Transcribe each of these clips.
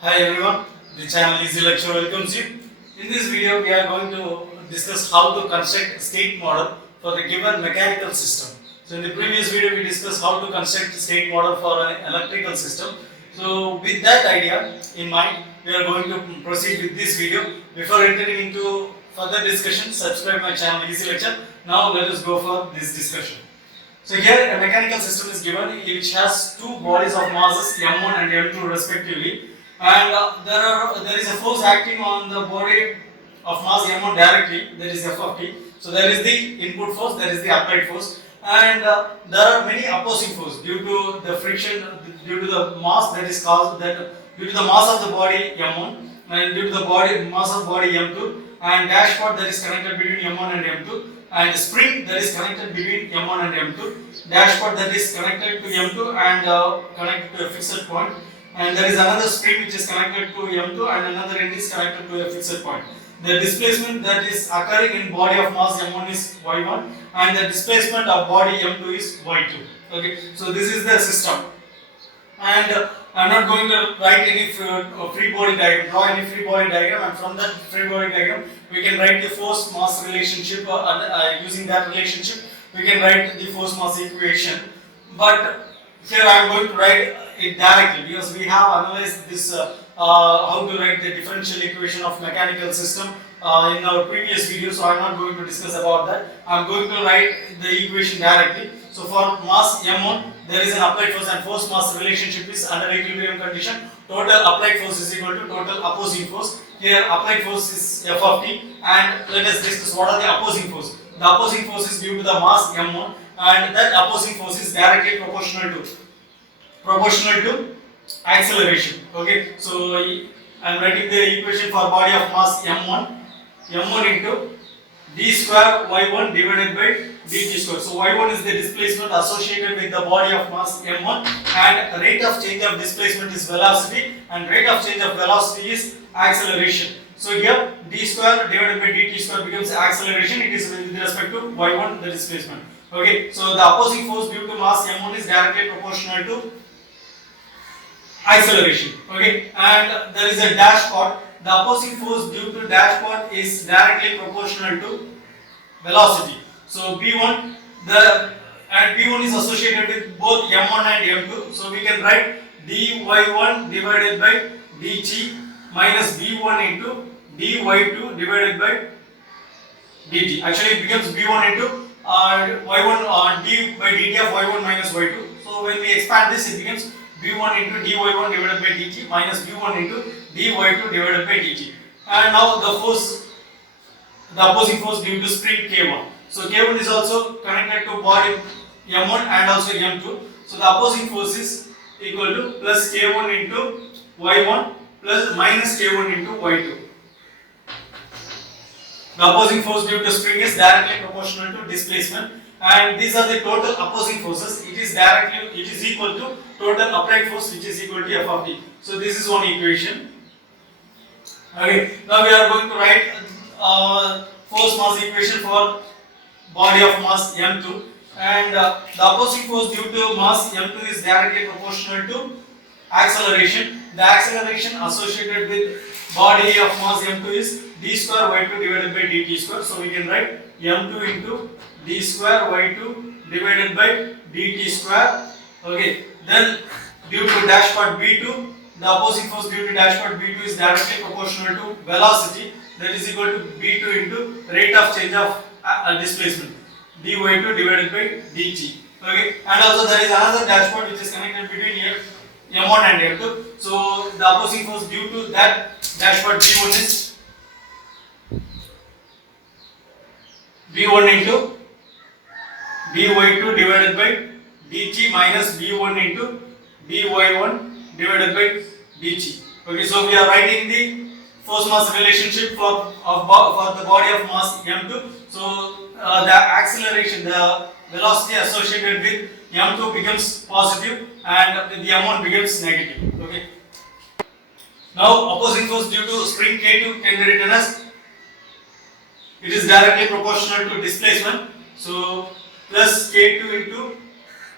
Hi everyone, the channel Easy Lecture welcomes you. In this video, we are going to discuss how to construct a state model for the given mechanical system. So in the previous video, we discussed how to construct a state model for an electrical system. So with that idea in mind, we are going to proceed with this video. Before entering into further discussion, subscribe my channel Easy Lecture. Now let us go for this discussion. So here a mechanical system is given which has two bodies of masses m1 and m2 respectively, and there is a force acting on the body of mass m1 directly, that is F of t. So there is the input force, there is the applied force, and there are many opposing forces due to the friction, due to the mass that is caused, that due to the mass of the body m1 and due to the mass of body m2, and dashpot that is connected between m1 and m2, and spring that is connected between m1 and m2, dashpot that is connected to m2 and connected to a fixed point, and there is another spring which is connected to m2 and another end is connected to a fixed point. The displacement that is occurring in body of mass m1 is y1 and the displacement of body m2 is y2. Okay, so this is the system, and I'm not going to write any free body diagram, draw any free body diagram, and from that free body diagram we can write the force mass relationship, using that relationship we can write the force mass equation. But here I am going to write it directly because we have analyzed this how to write the differential equation of mechanical system in our previous video, so I am not going to discuss about that. I am going to write the equation directly. So for mass m1 there is an applied force and force mass relationship is under equilibrium condition. Total applied force is equal to total opposing force. Here applied force is F of t, and let us discuss what are the opposing force. The opposing force is due to the mass m1, and that opposing force is directly proportional to acceleration. Okay, so I am writing the equation for body of mass m1 into d square y1 divided by dt square. So y1 is the displacement associated with the body of mass m1, and rate of change of displacement is velocity, and rate of change of velocity is acceleration. So here d square divided by dt square becomes acceleration. It is with respect to y1, the displacement. Okay, so the opposing force due to mass m1 is directly proportional to acceleration. Okay, and there is a dashpot. The opposing force due to dashpot is directly proportional to velocity. So b1, b1 is associated with both m1 and m2. So we can write dy1 divided by dt minus b1 into dy2 divided by dt. Actually, it becomes b1 into y1 d by dt of y1 minus y2. So when we expand this, it becomes b1 into dy1 divided by dt minus b1 into dy2 divided by dt. And now the opposing force due to spring k1. So k1 is also connected to body m1 and also m2. So the opposing force is equal to plus k1 into y1 plus minus k1 into y2. The opposing force due to spring is directly proportional to displacement, and these are the total opposing forces. It is equal to total applied force, which is equal to F of t. So this is one equation. Okay, now we are going to write force mass equation for body of mass m2, and the opposing force due to mass m2 is directly proportional to acceleration. The acceleration associated with body of mass m2 is d square y2 divided by dt square. So we can write m2 into d square y2 divided by dt square. Okay, then due to dashpot b2, the opposing force due to dashpot b2 is directly proportional to velocity, that is equal to b2 into rate of change of displacement, dy2 divided by dt. Okay, and also there is another dashpot which is connected between here m1 and m2. So the opposing force due to that dashpot b1 is b1 into dy2 divided by dt minus b1 into dy1 divided by dt. Okay, so we are writing the force mass relationship for the body of mass m2. So the acceleration, the velocity associated with m2 becomes positive and the m1 becomes negative. Okay. Now opposing force due to spring k2 can be written as, it is directly proportional to displacement. So plus k2 into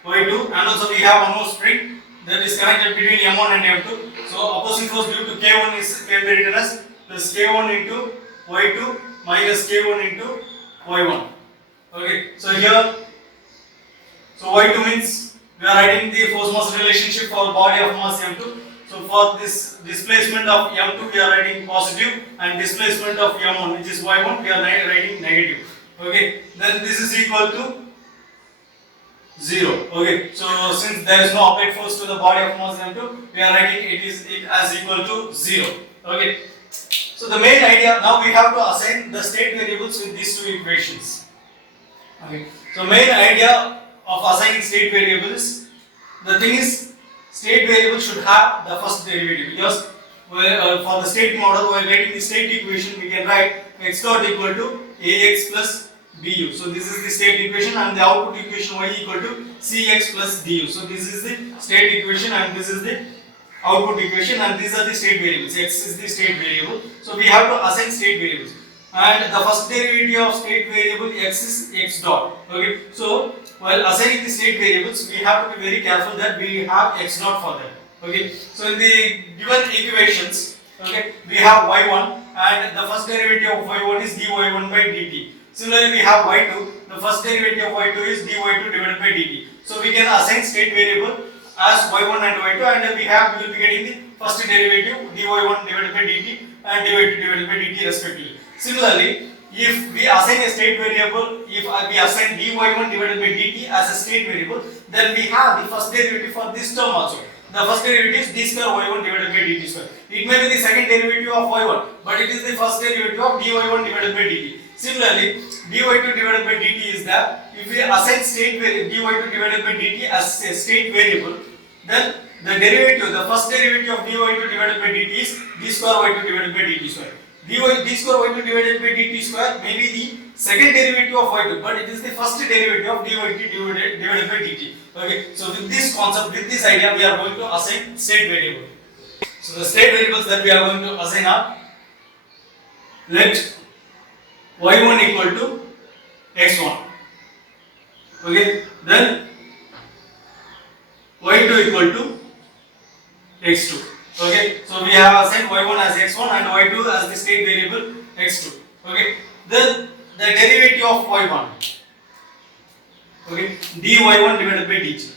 y2, and also we have one more spring that is connected between M1 and M2. So opposing force due to K1 can be written as plus K1 into Y2 minus K1 into Y1. Okay, so here, so Y2 means we are writing the force mass relationship for body of mass M2. So for this displacement of M2 we are writing positive, and displacement of M1 which is Y1 we are writing negative. Okay, then this is equal to 0. Okay, so since there is no applied force to the body of mass M2, we are writing it as equal to 0. Okay, so the main idea, now we have to assign the state variables with these two equations. Okay, so main idea of assigning state variables, the thing is state variable should have the first derivative, because for the state model while writing the state equation we can write x dot equal to ax plus bu. So this is the state equation, and the output equation y equal to cx plus du. So this is the state equation and this is the output equation, and these are the state variables. X is the state variable, so we have to assign state variables, and the first derivative of state variable x is x dot. Okay, so while assigning the state variables we have to be very careful that we have x dot for them. Okay, so in the given equations, okay, we have y1, and the first derivative of y1 is dy1 by dt. Similarly we have y2, the first derivative of y2 is dy2 divided by dt. So we can assign state variable as y1 and y2, and we will be getting the first derivative dy1 divided by dt and dy2 divided by dt respectively. Similarly, if we assign a state variable, if we assign dy1 divided by dt as a state variable, then we have the first derivative for this term also. The first derivative is d square y1 divided by dt square. It may be the second derivative of y1, but it is the first derivative of dy1 divided by dt. Similarly, dy2 divided by dt is that if we assign state variable dy2 divided by dt as a state variable, then the derivative, the first derivative of dy2 divided by dt is d square y2 divided by dt square. d square y2 divided by dt square may be the second derivative of y2, but it is the first derivative of dy2 divided by dt. Okay, so with this concept, with this idea, we are going to assign state variable. So the state variables that we are going to assign are, let y1 equal to x1. Okay, then y2 equal to x2. Okay, so we have assigned y1 as x1 and y2 as the state variable x2. Okay, then the derivative of y1, okay, dy1 divided by dt,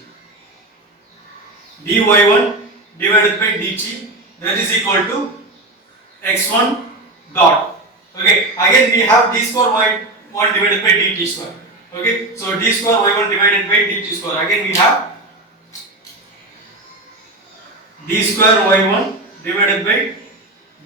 dy1 divided by dt, that is equal to x1 dot. Okay, again we have d square y1 divided by dt square. Okay, so d square y1 divided by dt square, again we have d square y1 divided by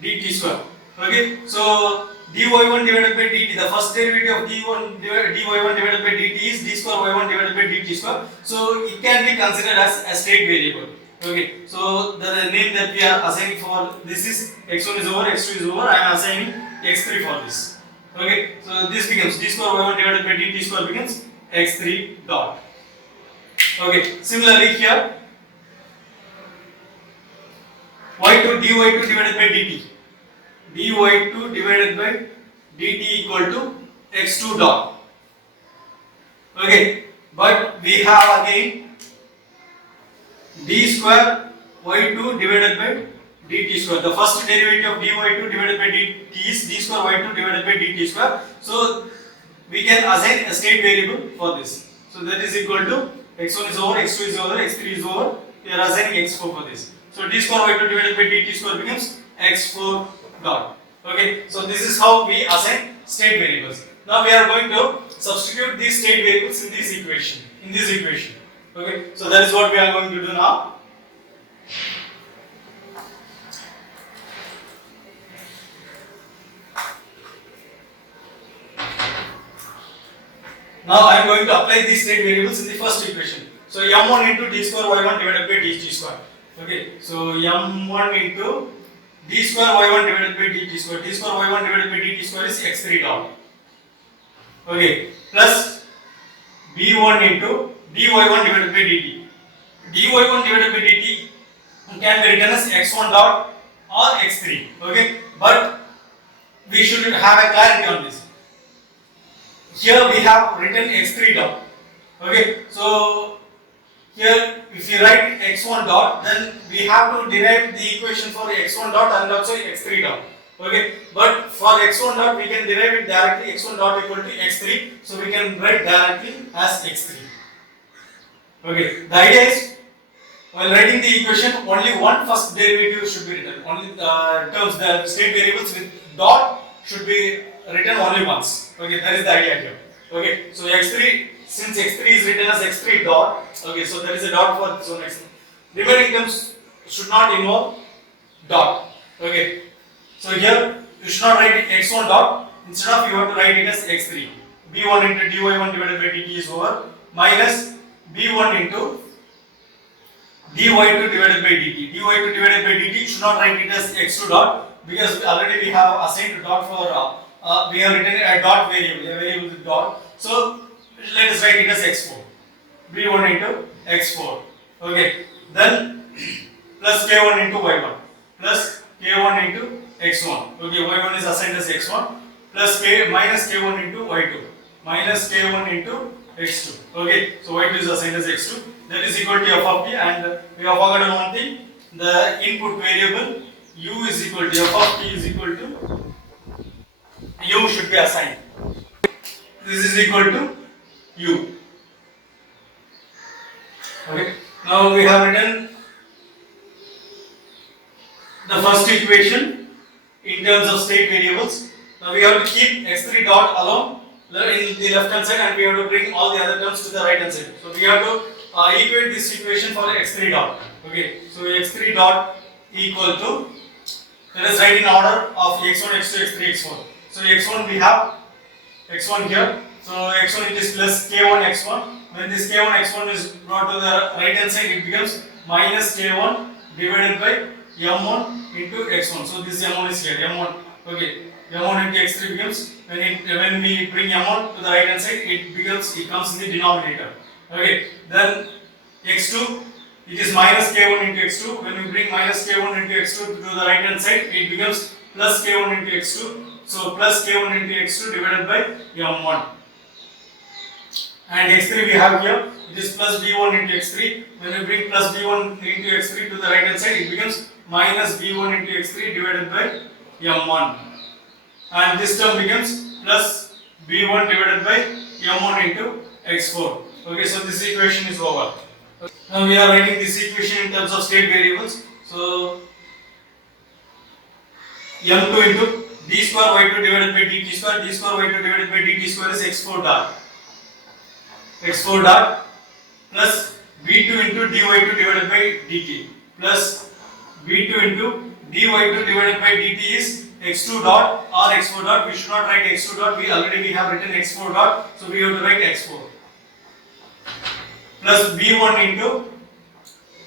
dt square. Okay, so dy1 divided by dt, the first derivative of dy1 divided by dt is d square y1 divided by dt square. So it can be considered as a state variable. Okay, so the name that we are assigning for this is x1 is over, x2 is over, I am assigning x3 for this. Okay, so this becomes d square y1 divided by dt square becomes x3 dot. Okay, similarly here y2 dy2 divided by dt, dy2 divided by dt equal to x2 dot. Okay, but we have again d square y2 divided by dt square. The first derivative of dy2 divided by dt is d square y2 divided by dt square. So we can assign a state variable for this. So that is equal to x1 is over, x2 is over, x3 is over. We are assigning x4 for this. So d square y2 divided by dt square becomes x4 dot. Okay, so this is how we assign state variables. Now we are going to substitute these state variables in this equation. Okay, so that is what we are going to do now. Now I am going to apply these state variables in the first equation. So m1 into d square y1 divided by dt square. Okay, so m1 into d square y1 divided by dt square. D square y1 divided by dt square is x3 dot. Okay, plus b1 into dy1 divided by dt. dy1 divided by dt can be written as x1 dot or x3. Okay, but we should have a clarity on this. Here we have written x3 dot. Okay, so here if you write x1 dot, then we have to derive the equation for x1 dot and also x3 dot. Okay, but for x1 dot we can derive it directly, x1 dot equal to x3, so we can write directly as x3. Okay, the idea is while writing the equation, only one first derivative should be written. Only terms, the state variables with dot should be written only once. Okay, that is the idea here. Okay, so x3, since x3 is written as x3 dot, okay, so there is a dot for this one x3. Remaining terms should not involve dot. Okay, so here you should not write x1 dot, instead of you have to write it as x3. b1 into dy1 divided by dt is over, minus b1 into dy2 divided by dt. dy2 divided by dt should not write it as x2 dot, because already we have assigned a dot for we have written a dot variable, a variable with dot. So let us write it as x4. b1 into x4. Okay. Then plus k1 into y1 plus k1 into x1. Okay, y1 is assigned as x1 plus k minus k1 into y2 minus k1 into x2. Okay, so y2 is assigned as x2. That is equal to f of t, and we have forgotten one thing. The input variable u is equal to f of t is equal to u should be assigned. This is equal to u. Okay. Now we have written the first equation in terms of state variables. Now we have to keep x3 dot alone in the left hand side, and we have to bring all the other terms to the right hand side. So we have to equate this equation for x3 dot. Okay, so x3 dot equal to, let us write in order of x1, x2, x3, x4. So x1 we have x1 here. So x1 it is plus k1 x1. When this k1 x1 is brought to the right hand side, it becomes minus k1 divided by m1 into x1. So this m1 is here, m1. Okay, m1 into x3 becomes, when we bring m1 to the right hand side, it comes in the denominator. Okay, then x2, it is minus k1 into x2. When we bring minus k1 into x2 to the right hand side, it becomes plus k1 into x2. So plus k1 into x2 divided by m1. And x3 we have here, it is plus b1 into x3. When we bring plus b1 into x3 to the right hand side, it becomes minus b1 into x3 divided by m1. And this term becomes plus b1 divided by m1 into x4. Okay, so this equation is over. Now we are writing this equation in terms of state variables. So m2 into d square y2 divided by dt square, d square y2 divided by dt square is x4 dot. x4 dot plus b2 into dy2 divided by dt plus b2 into dy2 divided by dt is x2 dot or x4 dot. We should not write x2 dot, we already have written x4 dot, so we have to write x4 plus b1 into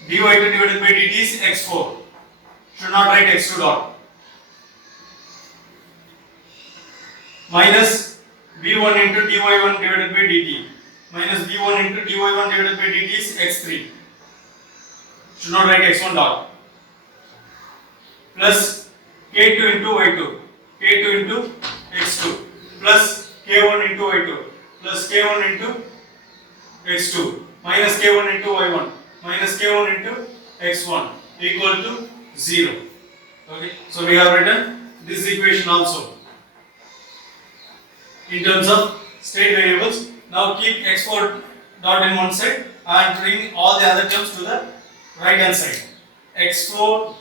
dy2 divided by dt is x4. Should not write x2 dot minus b1 into dy1 divided by dt minus b1 into dy1 divided by dt is x3. Should not write x1 dot plus k2 into y2, k2 into x2 plus k1 into y2 plus k1 into x2 minus k1 into y1 minus k1 into x1 equal to 0. Okay, so we have written this equation also in terms of state variables. Now keep x4 dot in one side and bring all the other terms to the right hand side. x4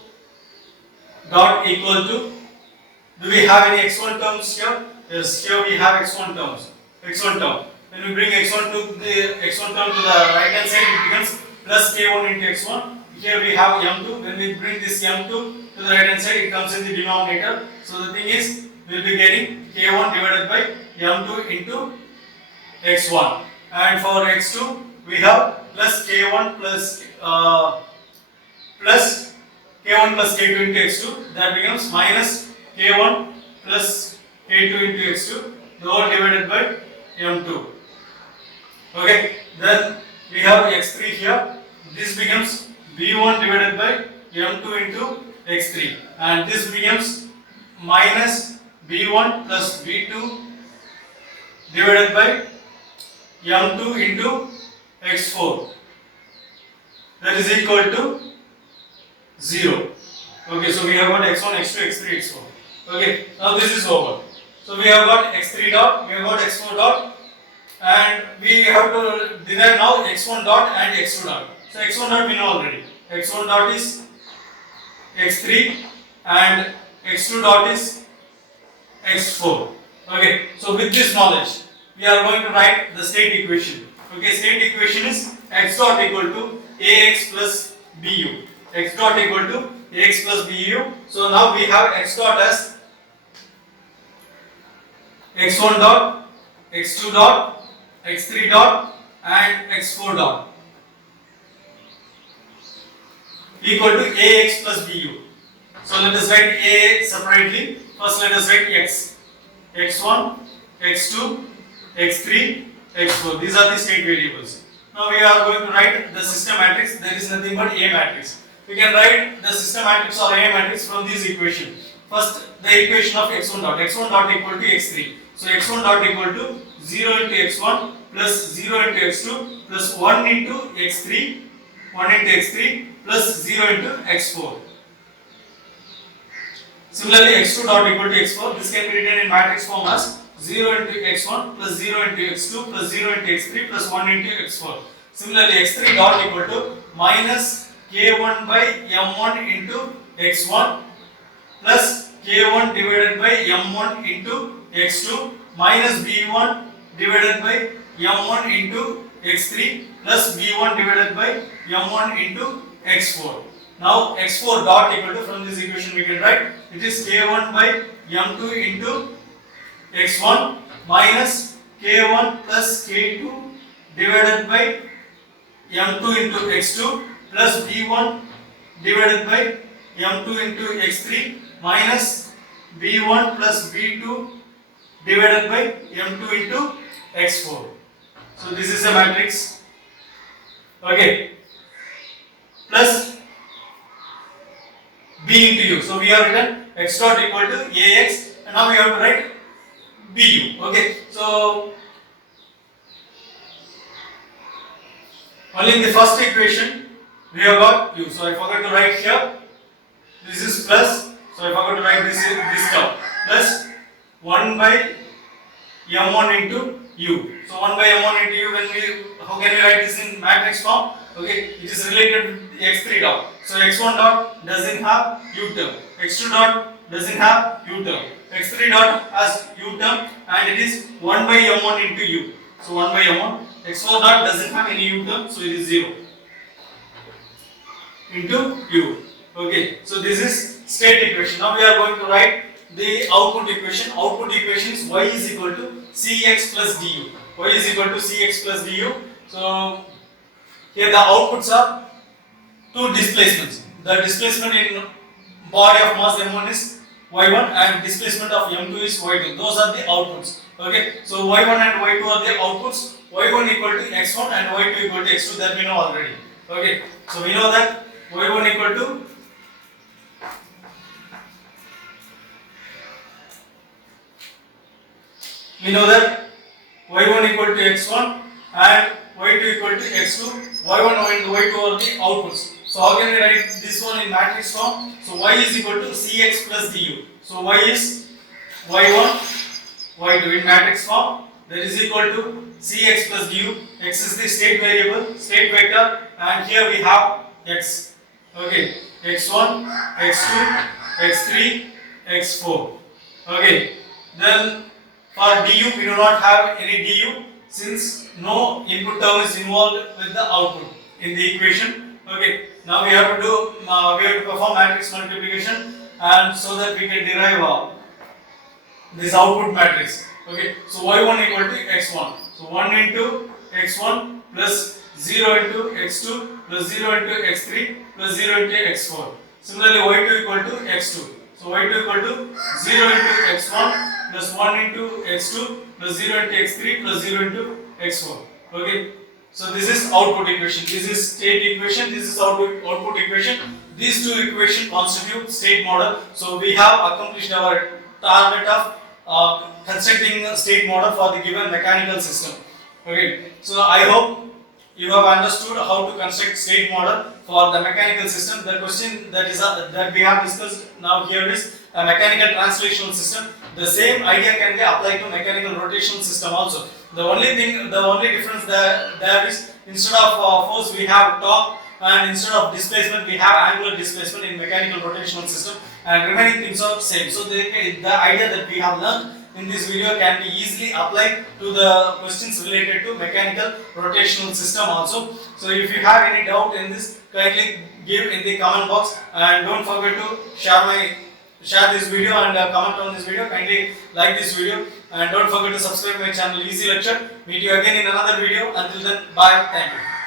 dot equal to, do we have any x1 terms here? Yes, here we have x1 terms. x1 term. When we bring x1 term to the right hand side, it becomes plus k1 into x1. Here we have m2. When we bring this m2 to the right hand side, it comes in the denominator. So the thing is, we will be getting k1 divided by m2 into x1. And for x2, we have plus k1 plus k1 plus k2 into x2. That becomes minus k1 plus k2 into x2, the whole divided by m2. Okay, then we have x3 here. This becomes b1 divided by m2 into x3, and this becomes minus b1 plus b2 divided by m2 into x4. that is equal to 0. Okay, so we have got x1, x2, x3, x4. Okay, now this is over. So we have got x3 dot, we have got x4 dot, and we have to derive now x1 dot and x2 dot. So x1 dot we know already. x1 dot is x3 and x2 dot is x4. Okay, so with this knowledge, we are going to write the state equation. Okay, state equation is x dot equal to ax plus bu. X dot equal to ax plus bu. So now we have x dot as x1 dot, x2 dot, x3 dot and x4 dot equal to ax plus bu. So let us write a separately. First let us write x. x1, x2, x3, x4. These are the state variables. Now we are going to write the system matrix. There is nothing but A matrix. We can write the system matrix or A matrix from this equation. First, the equation of x1 dot. x1 dot equal to x3. So x1 dot equal to 0 into x1 plus 0 into x2 plus 1 into x3, 1 into x3 plus 0 into x4. Similarly, x2 dot equal to x4. This can be written in matrix form as 0 into x1 plus 0 into x2 plus 0 into x3 plus 1 into x4. Similarly, x3 dot equal to minus k1 by m1 into x1 plus k1 divided by m1 into x2 minus b1 divided by m1 into x3 plus b1 divided by m1 into x4. Now x4 dot equal to, from this equation we can write, it is k1 by m2 into x1 minus k1 plus k2 divided by m2 into x2 plus b1 divided by m2 into x3 minus b1 plus b2 divided by m2 into x4. So this is a matrix. Okay. Plus b into u. So we have written x dot equal to ax, and now we have to write bu. Okay. So only in the first equation we have got u. So I forgot to write here. This is plus. So I forgot to write this term. Plus 1 by m1 into u. So 1 by m1 into u, how can we write this in matrix form? Okay, it is related with x3 dot. So x1 dot doesn't have u term. x2 dot doesn't have u term. x3 dot has u term, and it is 1 by m1 into u. So 1 by m1. x4 dot doesn't have any u term, so it is 0 into u. Okay, so this is state equation. Now we are going to write the output equation. Output equation is y is equal to cx plus du. Y is equal to cx plus du. So here the outputs are two displacements. The displacement in body of mass m1 is y1 and displacement of m2 is y2. Those are the outputs. Okay, so y1 and y2 are the outputs. y1 equal to x1 and y2 equal to x2, that we know already. Okay, so we know that y1 equal to y1 equal to x1 and y2 equal to x2. y1 and y2 are the outputs. So how can we write this one in matrix form? So y is equal to cx plus du. So y is y1, y2 in matrix form. That is equal to cx plus du. X is the state variable, state vector, and here we have x. Okay, x1, x2, x3, x4. Okay, then for du we do not have any du since no input term is involved with the output in the equation. Okay, now we have to perform matrix multiplication, and so that we can derive this output matrix. Okay, so y1 equal to x1. So 1 into x1 plus 0 into x2 plus 0 into x3 plus 0 into x4. Similarly, y2 equal to x2. So y2 equal to 0 into x1 plus 1 into x2 plus 0 into x3 plus 0 into x4. Okay, so this is output equation. This is state equation. This is output equation. These two equations constitute state model. So we have accomplished our target of constructing a state model for the given mechanical system. Okay, so I hope you have understood how to construct state model for the mechanical system. The question that we have discussed now here is a mechanical translational system. The same idea can be applied to mechanical rotational system also. The only difference there is, instead of force we have torque, and instead of displacement we have angular displacement in mechanical rotational system, and remaining things are same. So the idea that we have learned in this video can be easily applied to the questions related to mechanical rotational system also. So if you have any doubt in this, kindly give in the comment box, and don't forget to share this video and comment on this video. Kindly like this video, and don't forget to subscribe my channel Easy Lecture. Meet you again in another video. Until then, bye. Thank you.